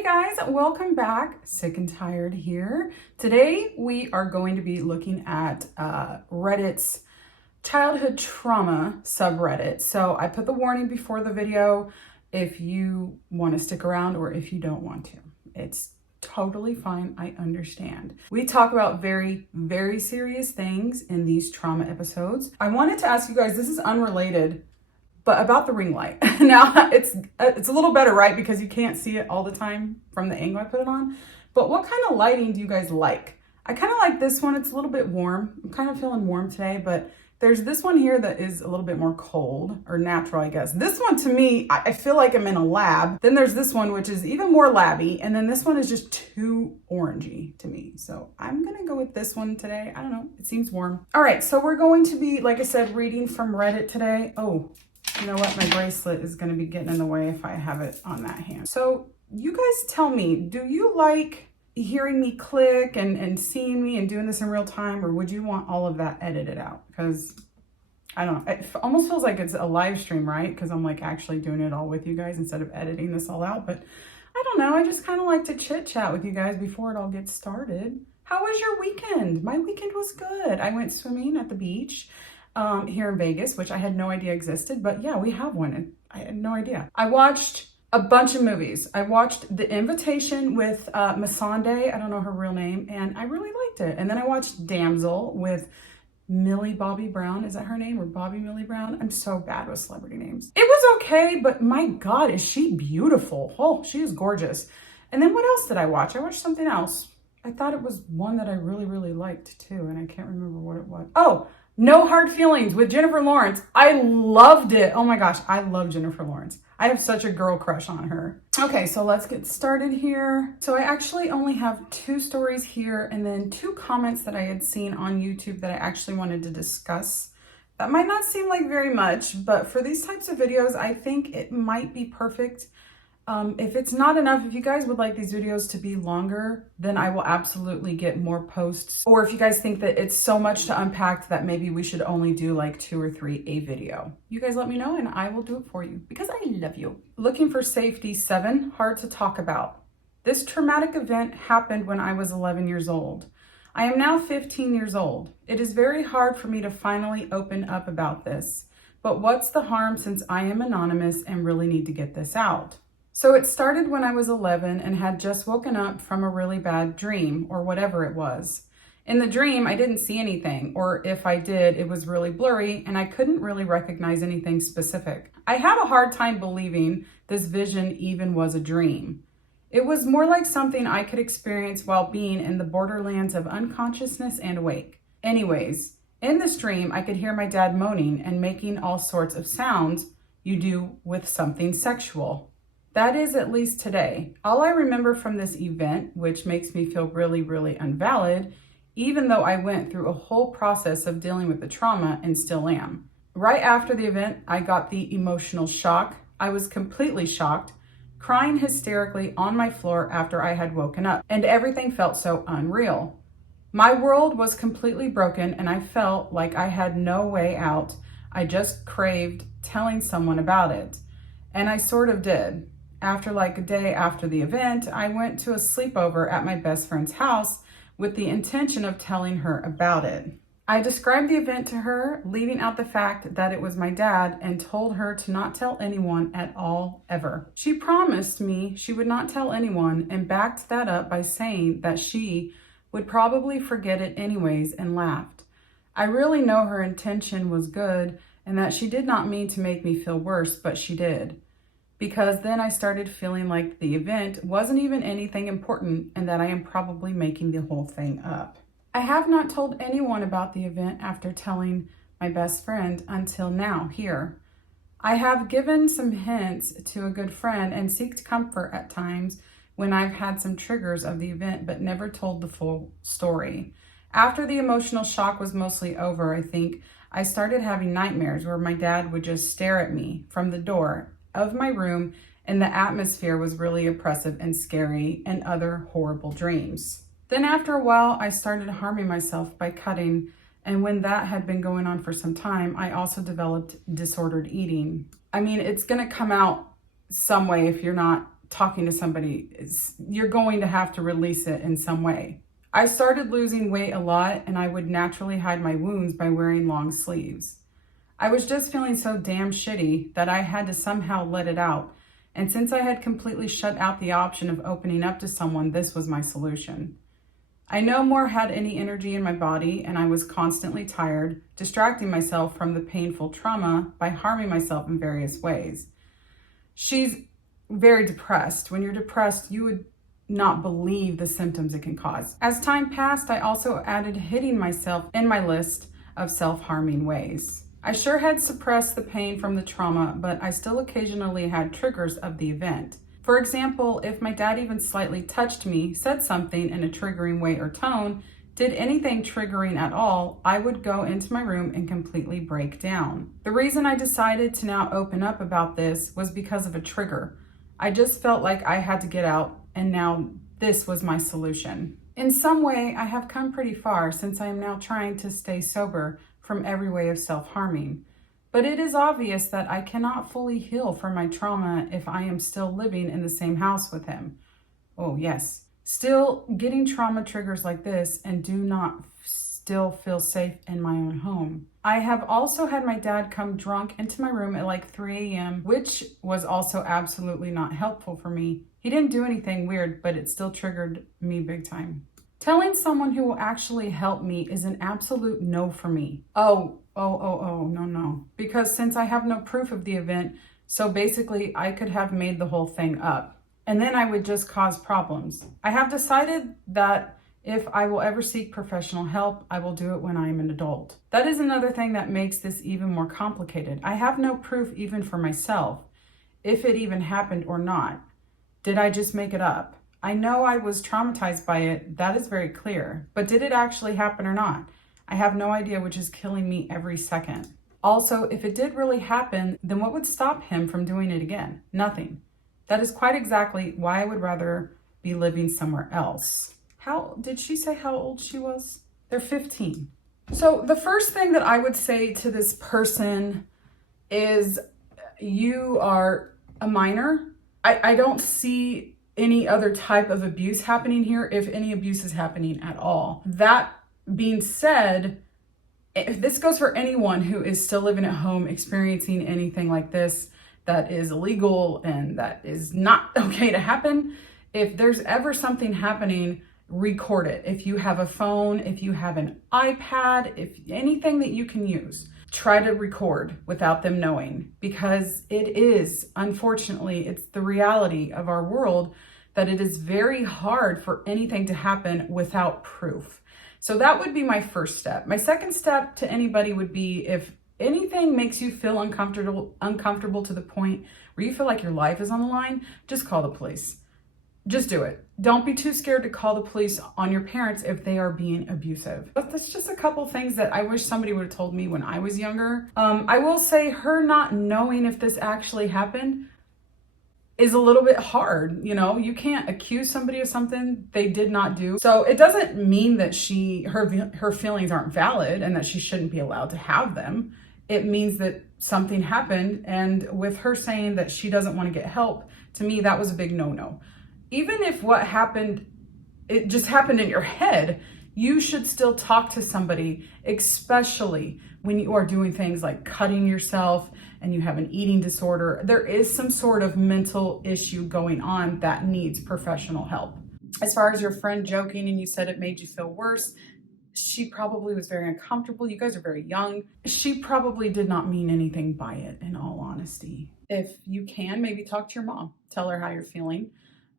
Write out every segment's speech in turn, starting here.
Hey guys, welcome back. Sick and Tired here. Today we are going to be looking at Reddit's childhood trauma subreddit. So I put the warning before the video if you want to stick around or if you don't want to. It's totally fine. I understand. We talk about very, very serious things in these trauma episodes. I wanted to ask you guys, this is unrelated, but about the ring light. Now it's a little better, right? Because you can't see it all the time from the angle I put it on. But what kind of lighting do you guys like? I kind of like this one. It's a little bit warm. I'm kind of feeling warm today, but there's this one here that is a little bit more cold or natural, I guess. This one to me, I feel like I'm in a lab. Then there's this one, which is even more labby. And then this one is just too orangey to me. So I'm gonna go with this one today. I don't know, it seems warm. All right, so we're going to be, like I said, reading from Reddit today. Oh, you know what? My bracelet is going to be getting in the way if I have it on that hand. So you guys tell me, do you like hearing me click and seeing me and doing this in real time, or would you want all of that edited out? Because I don't know, it almost feels like it's a live stream, right? Because I'm like actually doing it all with you guys instead of editing this all out. But I don't know, I just kind of like to chit chat with you guys before it all gets started. How was your weekend? My weekend was good. I went swimming at the beach here in Vegas, which I had no idea existed, but yeah, we have one and I had no idea. I watched a bunch of movies. I watched The Invitation with Masande, I don't know her real name, and I really liked it. And then I watched Damsel with Millie Bobby Brown. Is that her name, or Bobby Millie Brown? I'm so bad with celebrity names. It was okay, but my God, is she beautiful. Oh, she is gorgeous. And then what else did I watch? I watched something else. I thought it was one that I really, really liked too, and I can't remember what it was. Oh, No Hard Feelings with Jennifer Lawrence. I loved it. Oh my gosh, I love Jennifer Lawrence. I have such a girl crush on her. Okay, so let's get started here. So I actually only have 2 stories here and then 2 comments that I had seen on YouTube that I actually wanted to discuss. That might not seem like very much, but for these types of videos, I think it might be perfect. If it's not enough, if you guys would like these videos to be longer, then I will absolutely get more posts. Or if you guys think that it's so much to unpack that maybe we should only do like 2 or 3 a video, you guys let me know and I will do it for you because I love you. Looking for safety 7, hard to talk about. This traumatic event happened when I was 11 years old. I am now 15 years old. It is very hard for me to finally open up about this, but what's the harm since I am anonymous and really need to get this out? So it started when I was 11 and had just woken up from a really bad dream or whatever it was. In the dream, I didn't see anything, or if I did, it was really blurry and I couldn't really recognize anything specific. I have a hard time believing this vision even was a dream. It was more like something I could experience while being in the borderlands of unconsciousness and awake. Anyways, in this dream, I could hear my dad moaning and making all sorts of sounds you do with something sexual. That is at least today. All I remember from this event, which makes me feel really, really invalid, even though I went through a whole process of dealing with the trauma and still am. Right after the event, I got the emotional shock. I was completely shocked, crying hysterically on my floor after I had woken up, and everything felt so unreal. My world was completely broken and I felt like I had no way out. I just craved telling someone about it. And I sort of did. After like a day after the event, I went to a sleepover at my best friend's house with the intention of telling her about it. I described the event to her, leaving out the fact that it was my dad, and told her to not tell anyone at all, ever. She promised me she would not tell anyone and backed that up by saying that she would probably forget it anyways and laughed. I really know her intention was good and that she did not mean to make me feel worse, but she did. Because then I started feeling like the event wasn't even anything important and that I am probably making the whole thing up. I have not told anyone about the event after telling my best friend until now here. I have given some hints to a good friend and seeked comfort at times when I've had some triggers of the event, but never told the full story. After the emotional shock was mostly over, I think I started having nightmares where my dad would just stare at me from the door of my room, and the atmosphere was really oppressive and scary, and other horrible dreams. Then after a while, I started harming myself by cutting, and when that had been going on for some time, I also developed disordered eating. I mean, it's gonna come out some way if you're not talking to somebody, you're going to have to release it in some way. I started losing weight a lot, and I would naturally hide my wounds by wearing long sleeves. I was just feeling so damn shitty that I had to somehow let it out. And since I had completely shut out the option of opening up to someone, this was my solution. I no more had any energy in my body, and I was constantly tired, distracting myself from the painful trauma by harming myself in various ways. She's very depressed. When you're depressed, you would not believe the symptoms it can cause. As time passed, I also added hitting myself in my list of self-harming ways. I sure had suppressed the pain from the trauma, but I still occasionally had triggers of the event. For example, if my dad even slightly touched me, said something in a triggering way or tone, did anything triggering at all, I would go into my room and completely break down. The reason I decided to now open up about this was because of a trigger. I just felt like I had to get out, and now this was my solution. In some way, I have come pretty far since I am now trying to stay sober from every way of self-harming. But it is obvious that I cannot fully heal from my trauma if I am still living in the same house with him. Oh yes, still getting trauma triggers like this and do not still feel safe in my own home. I have also had my dad come drunk into my room at like 3 a.m., which was also absolutely not helpful for me. He didn't do anything weird, but it still triggered me big time. Telling someone who will actually help me is an absolute no for me. Oh, no. Because since I have no proof of the event, so basically I could have made the whole thing up. And then I would just cause problems. I have decided that if I will ever seek professional help, I will do it when I am an adult. That is another thing that makes this even more complicated. I have no proof even for myself, if it even happened or not. Did I just make it up? I know I was traumatized by it, that is very clear, but did it actually happen or not? I have no idea, which is killing me every second. Also, if it did really happen, then what would stop him from doing it again? Nothing. That is quite exactly why I would rather be living somewhere else. How did she say how old she was? They're 15. So the first thing that I would say to this person is you are a minor. I don't see any other type of abuse happening here, if any abuse is happening at all. That being said, if this goes for anyone who is still living at home experiencing anything like this that is illegal and that is not okay to happen, if there's ever something happening, record it. If you have a phone, if you have an iPad, if anything that you can use, try to record without them knowing, because it is, unfortunately, it's the reality of our world that it is very hard for anything to happen without proof. So that would be my first step. My second step to anybody would be, if anything makes you feel uncomfortable to the point where you feel like your life is on the line, just call the police. Just do it. Don't be too scared to call the police on your parents if they are being abusive. But that's just a couple things that I wish somebody would have told me when I was younger. I will say her not knowing if this actually happened is a little bit hard. You know, you can't accuse somebody of something they did not do. So it doesn't mean that her feelings aren't valid and that she shouldn't be allowed to have them. It means that something happened, and with her saying that she doesn't want to get help, to me, that was a big no-no. Even if what happened, it just happened in your head, you should still talk to somebody, especially when you are doing things like cutting yourself and you have an eating disorder. There is some sort of mental issue going on that needs professional help. As far as your friend joking and you said it made you feel worse, she probably was very uncomfortable. You guys are very young. She probably did not mean anything by it, in all honesty. If you can, maybe talk to your mom. Tell her how you're feeling.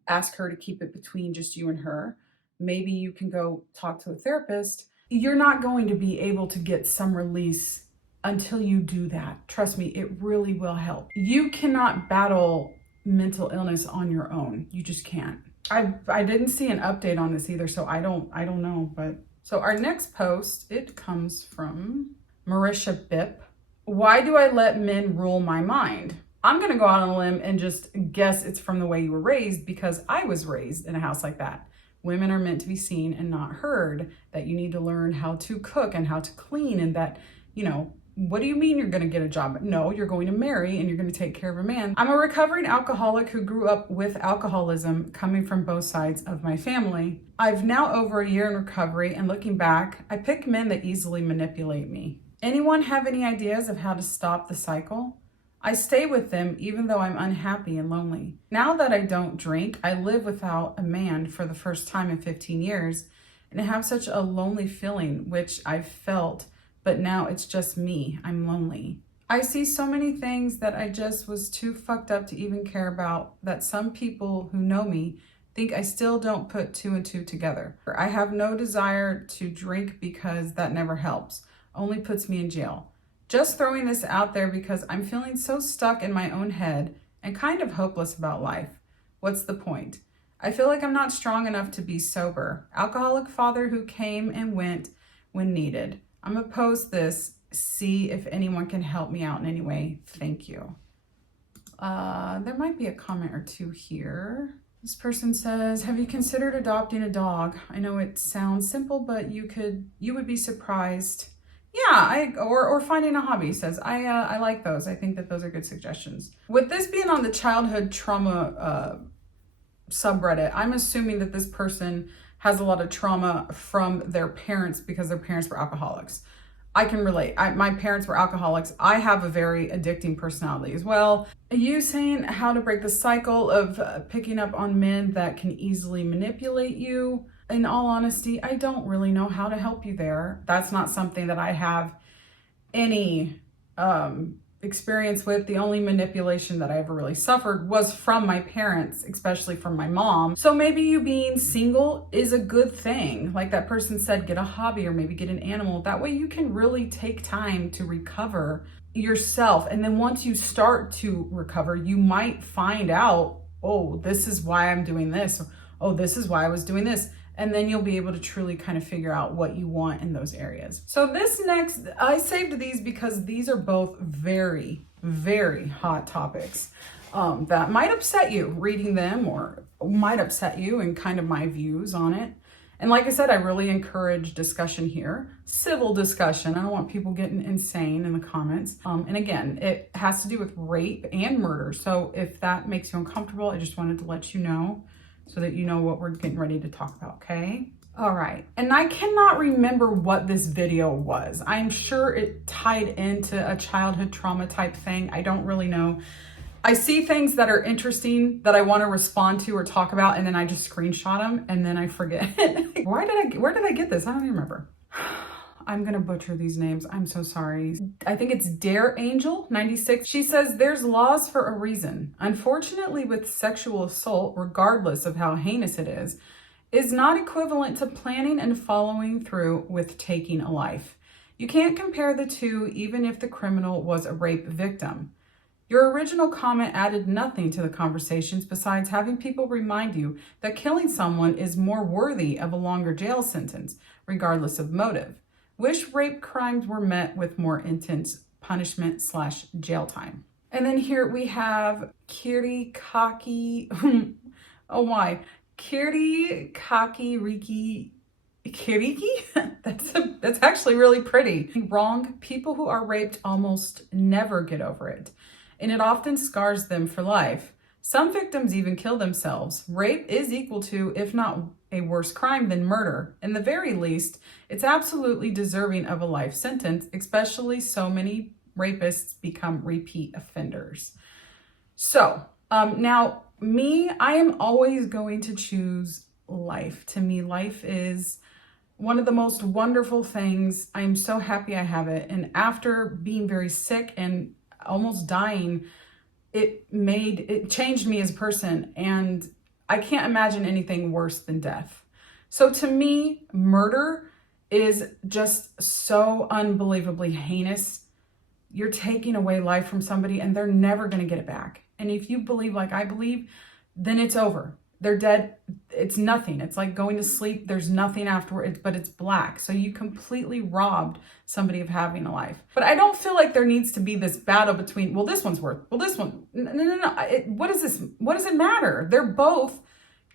Ask her to keep it between just you and her. Maybe you can go talk to a therapist. You're not going to be able to get some release until you do that. Trust me, it really will help. You cannot battle mental illness on your own. You just can't. I didn't see an update on this either, so I don't know. But so our next post, it comes from Marisha Bipp. Why do I let men rule my mind? I'm going to go out on a limb and just guess it's from the way you were raised, because I was raised in a house like that. Women are meant to be seen and not heard, that you need to learn how to cook and how to clean, and that, you know, What do you mean you're going to get a job? No, you're going to marry and you're going to take care of a man. I'm a recovering alcoholic who grew up with alcoholism coming from both sides of my family. I've now over a year in recovery, and looking back, I pick men that easily manipulate me. Anyone have any ideas of how to stop the cycle? I stay with them even though I'm unhappy and lonely. Now that I don't drink, I live without a man for the first time in 15 years, and I have such a lonely feeling, which I've felt, but now it's just me. I'm lonely. I see so many things that I just was too fucked up to even care about, that some people who know me think I still don't put two and two together. I have no desire to drink because that never helps, only puts me in jail. Just throwing this out there because I'm feeling so stuck in my own head and kind of hopeless about life. What's the point? I feel like I'm not strong enough to be sober. Alcoholic father who came and went when needed. I'm gonna post this, see if anyone can help me out in any way. Thank you. There might be a comment or two here. This person says, have you considered adopting a dog? I know it sounds simple, but you would be surprised. Yeah, or finding a hobby. Says, I like those. I think that those are good suggestions. With this being on the childhood trauma subreddit, I'm assuming that this person has a lot of trauma from their parents because their parents were alcoholics. I can relate. My parents were alcoholics. I have a very addicting personality as well. You saying how to break the cycle of picking up on men that can easily manipulate you. In all honesty, I don't really know how to help you there. That's not something that I have any experience with. The only manipulation that I ever really suffered was from my parents, especially from my mom. So maybe you being single is a good thing. Like that person said, get a hobby or maybe get an animal. That way you can really take time to recover yourself. And then once you start to recover, you might find out, oh, this is why I'm doing this. Oh, this is why I was doing this. And then you'll be able to truly kind of figure out what you want in those areas. So this next, I saved these because these are both very, very hot topics that might upset you reading them, or might upset you and kind of my views on it. And like I said, I really encourage discussion here, civil discussion. I don't want people getting insane in the comments. And again, it has to do with rape and murder. So if that makes you uncomfortable, I just wanted to let you know, so that you know what we're getting ready to talk about, okay? All right, and I cannot remember what this video was. I'm sure it tied into a childhood trauma type thing. I don't really know. I see things that are interesting that I want to respond to or talk about, and then I just screenshot them, and then I forget. Where did I get this? I don't even remember. I'm gonna butcher these names. I'm so sorry. I think it's Dare Angel 96. She says, there's laws for a reason. Unfortunately, with sexual assault, regardless of how heinous it is not equivalent to planning and following through with taking a life. You can't compare the two, even if the criminal was a rape victim. Your original comment added nothing to the conversations besides having people remind you that killing someone is more worthy of a longer jail sentence, regardless of motive. Wish rape crimes were met with more intense punishment / jail time. And then here we have Kiri Kaki, oh my, Kiri Kaki Riki Kiriki? That's actually really pretty. Wrong. People who are raped almost never get over it, and it often scars them for life. Some victims even kill themselves. Rape is equal to, if not a worse crime than murder. In the very least, it's absolutely deserving of a life sentence, especially so many rapists become repeat offenders. So now me, I am always going to choose life. To me, life is one of the most wonderful things. I am so happy I have it. And after being very sick and almost dying, it changed me as a person, and I can't imagine anything worse than death. So to me, murder is just so unbelievably heinous. You're taking away life from somebody and they're never going to get it back. And if you believe like I believe, then it's over. They're dead. It's nothing. It's like going to sleep. There's nothing afterwards, but it's black. So you completely robbed somebody of having a life. But I don't feel like there needs to be this battle between, well, this one's worth, well, this one, no. What is this? What does it matter? They're both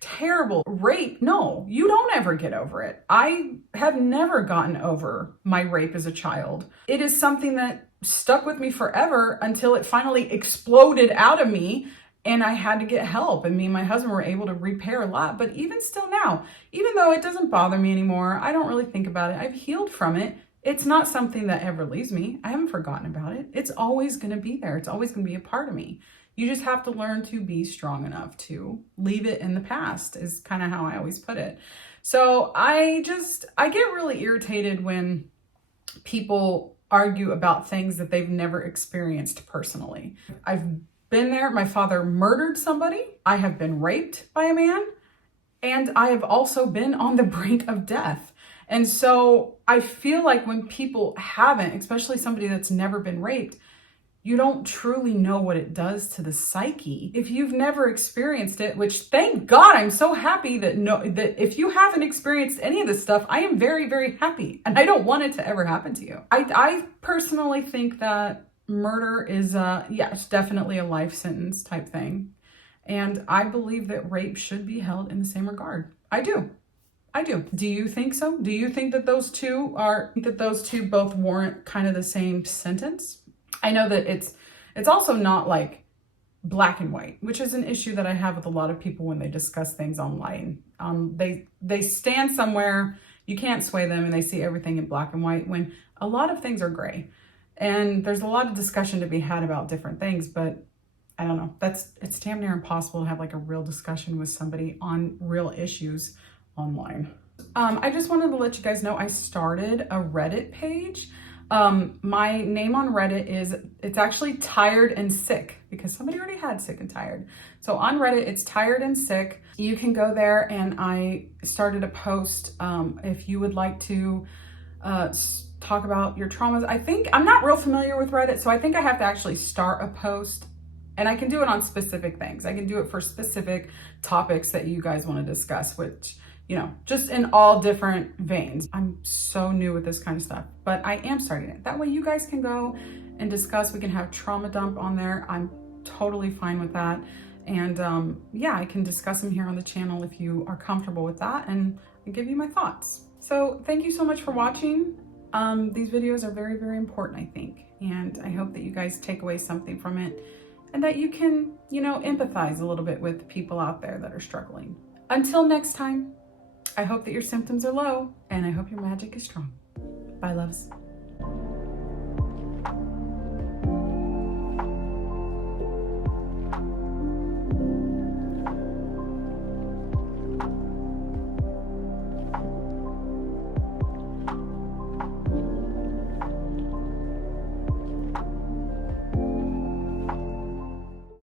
terrible. Rape, no, you don't ever get over it. I have never gotten over my rape as a child. It is something that stuck with me forever until it finally exploded out of me and I had to get help. And me and my husband were able to repair a lot. But even still now, even though it doesn't bother me anymore, I don't really think about it. I've healed from it. It's not something that ever leaves me. I haven't forgotten about it. It's always going to be there. It's always going to be a part of me. You just have to learn to be strong enough to leave it in the past, is kind of how I always put it. So I get really irritated when people argue about things that they've never experienced personally. I've been there. My father murdered somebody. I have been raped by a man. And I have also been on the brink of death. And so I feel like when people haven't, especially somebody that's never been raped, you don't truly know what it does to the psyche. If you've never experienced it, which thank God, I'm so happy that if you haven't experienced any of this stuff, I am very, very happy. And I don't want it to ever happen to you. I personally think that murder is, it's definitely a life sentence type thing. And I believe that rape should be held in the same regard. I do. Do you think so? Do you think that those two both warrant kind of the same sentence? I know that it's also not like black and white, which is an issue that I have with a lot of people when they discuss things online. They stand somewhere, you can't sway them, and they see everything in black and white when a lot of things are gray. And there's a lot of discussion to be had about different things, but I don't know. It's damn near impossible to have like a real discussion with somebody on real issues online. I just wanted to let you guys know I started a Reddit page. My name on Reddit it's actually Tired and Sick, because somebody already had Sick and Tired. So on Reddit, it's Tired and Sick. You can go there, and I started a post if you would like to talk about your traumas. I'm not real familiar with Reddit, so I think I have to actually start a post, and I can do it on specific things. I can do it for specific topics that you guys want to discuss, which, just in all different veins. I'm so new with this kind of stuff, but I am starting it. That way you guys can go and discuss. We can have trauma dump on there. I'm totally fine with that. And I can discuss them here on the channel if you are comfortable with that, and give you my thoughts. So thank you so much for watching. These videos are very, very important, I think. And I hope that you guys take away something from it, and that you can, empathize a little bit with people out there that are struggling. Until next time, I hope that your symptoms are low, and I hope your magic is strong. Bye, loves.